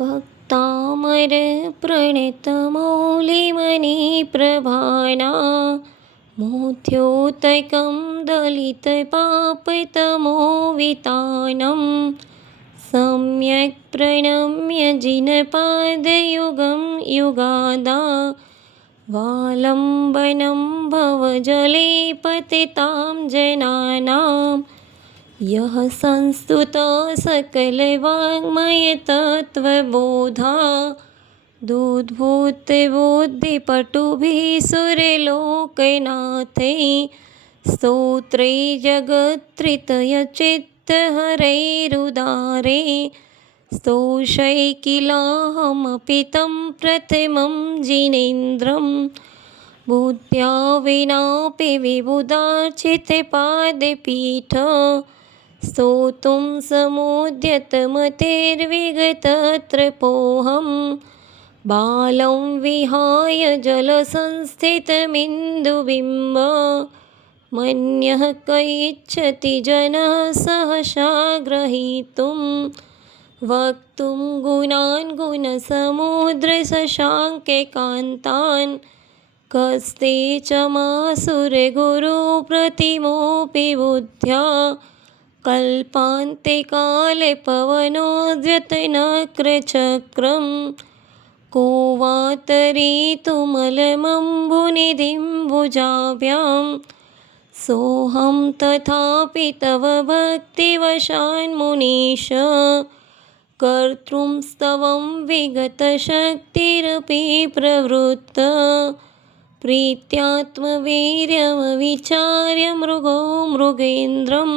भक्तामर प्रणतमौलिमणिप्रभाना मोध्योतकं दलितपापतमोवितानं सम्यक् प्रणम्य जिनपादयुगं युगादा वालम्बनं भवजले पतितां जनानां यः संस्तुतः सकलवाङ्मयतत्त्वबोधा दोद्भूतबुद्धिपटुभिः सुरलोकनाथैः स्तोत्रैः जगत्त्रितयचित्तहरैरुदारे स्तोषैः किलाहमपि तं प्रथमं जिनेन्द्रं बुद्ध्या विनापि विबुधार्चितपादपीठ स्तोतुं समुद्यतमतिर्विगतत्रपोऽहं बालं विहाय जलसंस्थितमिन्दुबिम्ब मन्यः क इच्छति जनः सहसा ग्रहीतुं वक्तुं गुणान् गुणसमुद्रशशाङ्ककान्तान् कस्ते च मासुरगुरुप्रतिमोऽपि बुद्ध्या कल्पान्ते काले पवनोद्यतनक्रचक्रं को वा तरेतुमलमम्बुनिधिं भुजाभ्यां सोऽहं तथापि तव भक्तिवशान्मुनीश कर्तृं स्तवं विगतशक्तिरपि प्रवृत्त प्रीत्यात्मवीर्यमविचार्य मृगो मृगेन्द्रं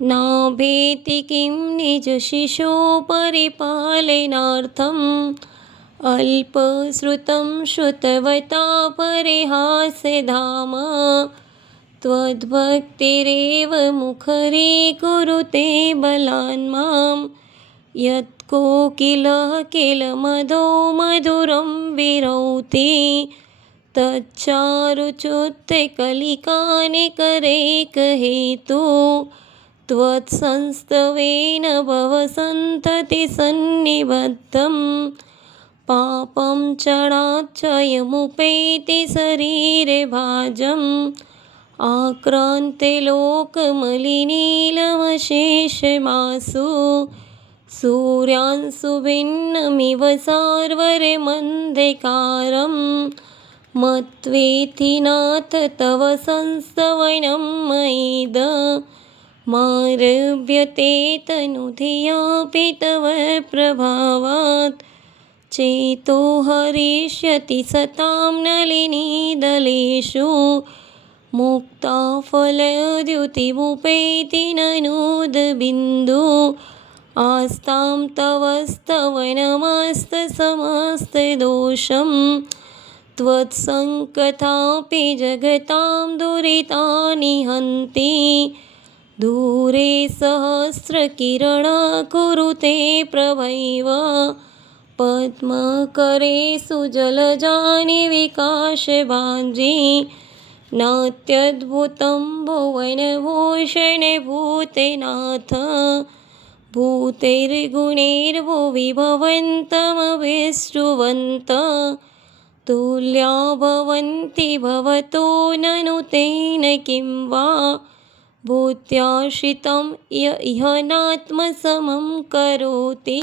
नाभेति किं निजशिशो परिपालनार्थम् अल्पश्रुतं श्रुतवता परिहास्यधाम त्वद्भक्तिरेव मुखरीकुरुते बलान्मां यत्कोकिलः किल मधो मधुरं विरौति तच्चारुच्युत्तकलिकानिकरेकहेतु त्वत्संस्तवेन भवसन्ततिसन्निबद्धं पापं चणाच्चयमुपैति शरीरे भाजम् आक्रान्ते लोकमलिनीलमशेषमासु सूर्यांशुभिन्नमिव सार्वरमन्धकारं मत्वेति नाथ तव संस्तवनं मयिद मारभ्यते तनुधियापि तव प्रभावात् चेतो हरिष्यति सतां नलिनीदलेषु मुक्ता फलद्युतिमुपैति ननूदबिन्दु आस्तां तव स्तवनमस्तसमस्तदोषं त्वत्सङ्कथापि जगतां दुरितानि हन्ति दूरे सहस्रकिरणा कुरुते प्रभैव पद्मकरे सुजलजानि विकाशभाजी नात्यद्भुतं भुवनभूषणभूतेनाथ भूतैर्गुणैर्भुवि भवन्तमभिष्टुवन्त तुल्या भवन्ति भवतो ननु तेन किं वा भूत्याश्रितं य इह नात्मसमं करोति।